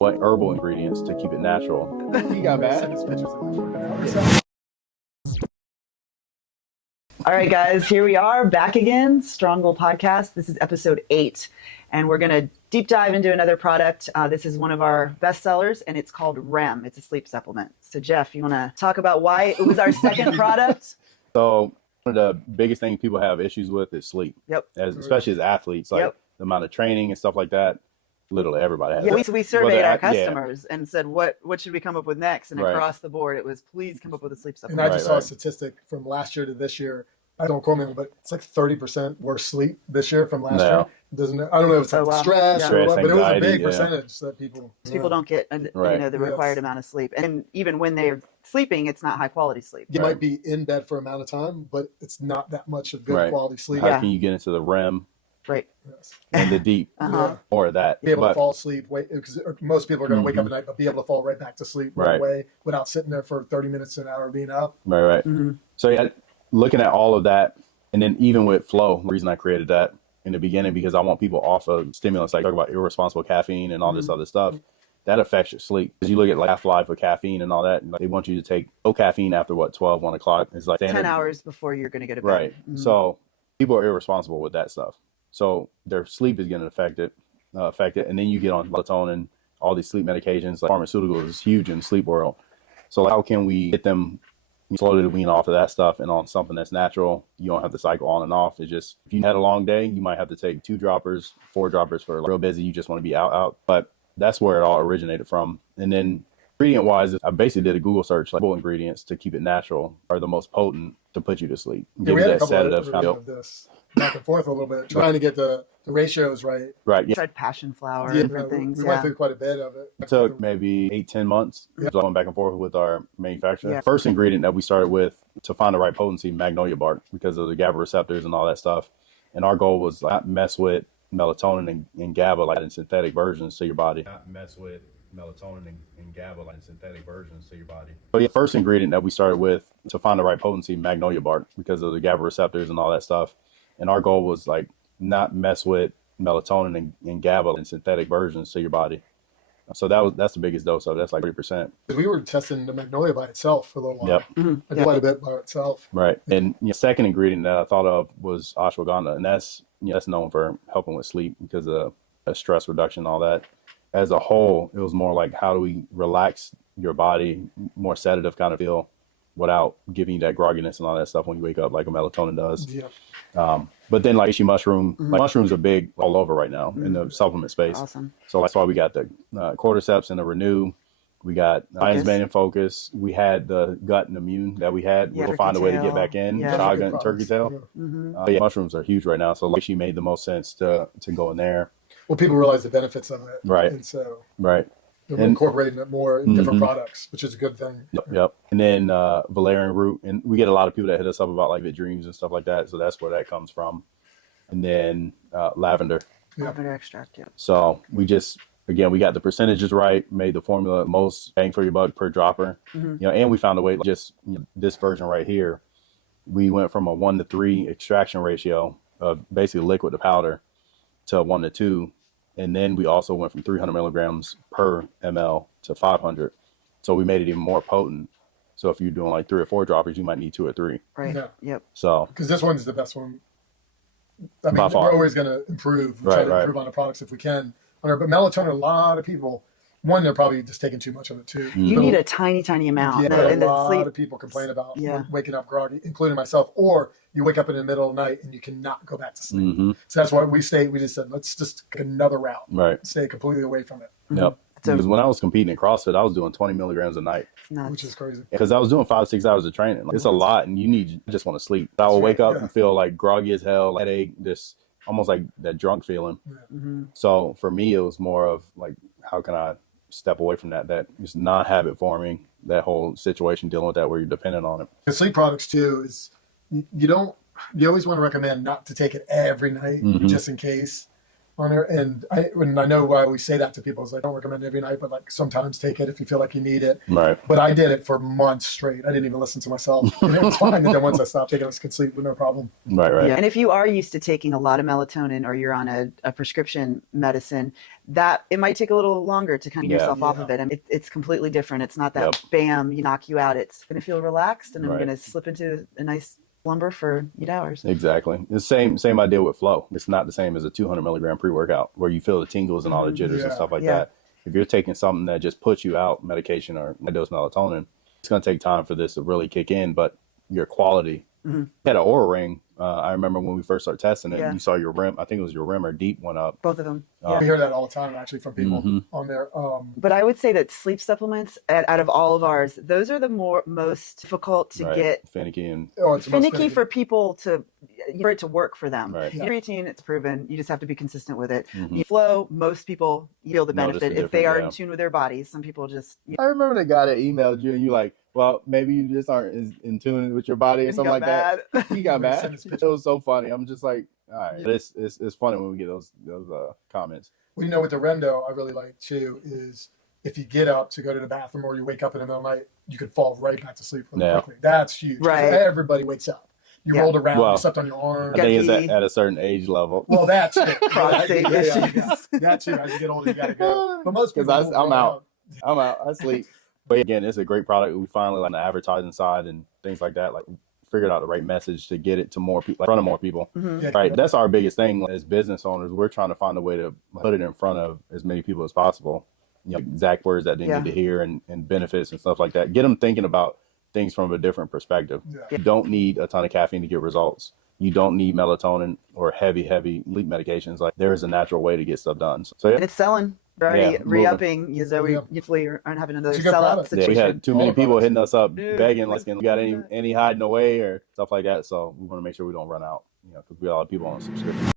what herbal ingredients to keep it natural. You got bad. All right, guys, here we are back again. Stronghold Podcast. This is episode 8, and we're going to deep dive into another product. This is one of our best sellers, and it's called REM. It's a sleep supplement. So, Jeff, you want to talk about why it was our second product? So one of the biggest things people have issues with is sleep. Yep. Especially as athletes, like the amount of training and stuff like that. Literally everybody has. Yeah, we surveyed our customers and said, what should we come up with next? And across the board, it was, please come up with a sleep supplement. And I just saw a statistic from last year to this year. I don't quote me, but it's like 30% worse sleep this year from last year. I don't know if it's like stress or what, but it was a big percentage that people don't get the required amount of sleep. And even when they're sleeping, it's not high quality sleep. You might be in bed for an amount of time, but it's not that much of good quality sleep. How can you get into the REM? Right. Yes. And the deep, more of that. Be able to fall asleep, because most people are going to wake up at night, but be able to fall right back to sleep right away without sitting there for 30 minutes to an hour being up. Right. Mm-hmm. So looking at all of that, and then even with flow, the reason I created that in the beginning, because I want people off of stimulants, like talk about irresponsible caffeine and all this other stuff. That affects your sleep. Because you look at like half-life of caffeine and all that, and they want you to take no caffeine after 12, 1 o'clock. It's like 10 hours before you're going to go to bed. Right. Mm-hmm. So people are irresponsible with that stuff. So their sleep is going to affect it. And then you get on melatonin, all these sleep medications, like pharmaceuticals is huge in the sleep world. So how can we get them slowly to wean off of that stuff and on something that's natural? You don't have to cycle on and off. It's just, if you had a long day, you might have to take 2 droppers, 4 droppers for real busy. You just want to be out. But that's where it all originated from. And then ingredient wise, I basically did a Google search, like tried to keep it natural are the most potent to put you to sleep. Give you that sedative kind of this back and forth a little bit, trying to get the ratios right. Right. Yeah. Tried passion flower, different things. We went through quite a bit of it. It took maybe 8-10 months. So I went back and forth with our manufacturer. Yeah. First ingredient that we started with to find the right potency, Magnolia Bark, because of the GABA receptors and all that stuff. And our goal was not mess with melatonin and GABA like in synthetic versions to your body. Not mess with melatonin and GABA like in synthetic versions to your body. But the first ingredient that we started with to find the right potency, Magnolia Bark, because of the GABA receptors and all that stuff. And our goal was like not mess with melatonin and GABA in synthetic versions to your body. So that's the biggest dose of it. That's like 30%. We were testing the Magnolia by itself for a little while. Yep. Quite a bit by itself. Right. And second ingredient that I thought of was ashwagandha, and that's known for helping with sleep because of stress reduction and all that. As a whole, it was more like how do we relax your body, more sedative kind of feel, without giving you that grogginess and all that stuff when you wake up like a melatonin does. Yeah. But then like reishi mushroom, like mushrooms are big all over right now in the supplement space. Awesome. So that's why we got the cordyceps and the renew. We got lion's mane and focus. We had the gut and immune that we had. We'll find a way to get back in. Chaga and turkey tail. Mushrooms are huge right now. So reishi made the most sense to go in there. Well, people realize the benefits of it. Right. And so they're incorporating it more in different products, which is a good thing. Yep. And then valerian root. And we get a lot of people that hit us up about like vivid dreams and stuff like that. So that's where that comes from. And then lavender. Lavender extract, So we just, again, we got the percentages right, made the formula most bang for your buck per dropper. And we found a way, just this version right here, we went from a 1-to-3 extraction ratio of basically liquid to powder to 1-to-2. And then we also went from 300 milligrams per ml to 500. So we made it even more potent. So if you're doing like 3 or 4 droppers, you might need 2 or 3. Right. Yeah. Yep. So because this one's the best one. I mean, by far. We're always going to improve, try to improve on the products if we can. But melatonin, a lot of people, one, they're probably just taking too much of it too. You need a tiny, tiny amount. Yeah, a lot of people complain about waking up groggy, including myself. Or you wake up in the middle of the night and you cannot go back to sleep. So that's why we just said, let's just take another route. Right. Stay completely away from it. Yep. Because when I was competing in CrossFit, I was doing 20 milligrams a night. Which is crazy. Because I was doing 5-6 hours of training. Like, it's a lot, and you just want to sleep. I will wake up and feel like groggy as hell, headache, just almost like that drunk feeling. So for me, it was more of like, how can I step away from that just not habit forming, that whole situation, dealing with that where you're dependent on it. The sleep products too is you always want to recommend not to take it every night just in case. on there. And I know why we say that to people is I don't recommend it every night, but like sometimes take it if you feel like you need it. Right. But I did it for months straight. I didn't even listen to myself. And it was fine. And then once I stopped taking it, I could sleep with no problem. Right. Yeah. And if you are used to taking a lot of melatonin or you're on a prescription medicine, that it might take a little longer to kind of get yourself off of it. And it's completely different. It's not that bam, you knock you out. It's going to feel relaxed and I'm going to slip into a nice slumber for 8 hours. Exactly. The same idea with flow. It's not the same as a 200 milligram pre-workout where you feel the tingles and all the jitters and stuff like that. If you're taking something that just puts you out, medication or high-dose melatonin, it's going to take time for this to really kick in, but your quality. You had an Aura ring. I remember when we first started testing it, you saw your REM, I think it was your REM or deep went up. Both of them. We hear that all the time, actually, from people on there. But I would say that sleep supplements, out of all of ours, those are the most difficult to get. Finicky and finicky for people for it to work for them. Right. Creatine, it's proven. You just have to be consistent with it. Flow, most people feel the benefit if they are in tune with their bodies. Some people just. I remember the guy that emailed you and you like, well, maybe you just aren't in tune with your body or something like that. He got mad. It was so funny. I'm just like, all right. It's funny when we get those comments. Well, you know, with the REM though, I really like too is if you get up to go to the bathroom or you wake up in the middle of the night, you could fall right back to sleep really quickly. That's huge. Right. Everybody wakes up. You rolled around, you slept on your arm. I think it's at a certain age level. Well, that's it. Prostate issues. That too. As you get older, you gotta go. But most people, I'm out. I sleep. But again, it's a great product. We finally, like on the advertising side and things like that, like figured out the right message to get it to more people, in front of more people. Right. That's our biggest thing as business owners. We're trying to find a way to put it in front of as many people as possible. You know, exact words that they need to hear and benefits and stuff like that. Get them thinking about things from a different perspective. You don't need a ton of caffeine to get results. You don't need melatonin or heavy sleep medications. Like there is a natural way to get stuff done. So and it's selling. Already re-upping, so we hopefully aren't having another sell-out situation. We had too many people hitting us up begging, like, we got any hiding away or stuff like that. So we want to make sure we don't run out, because we got a lot of people on subscription.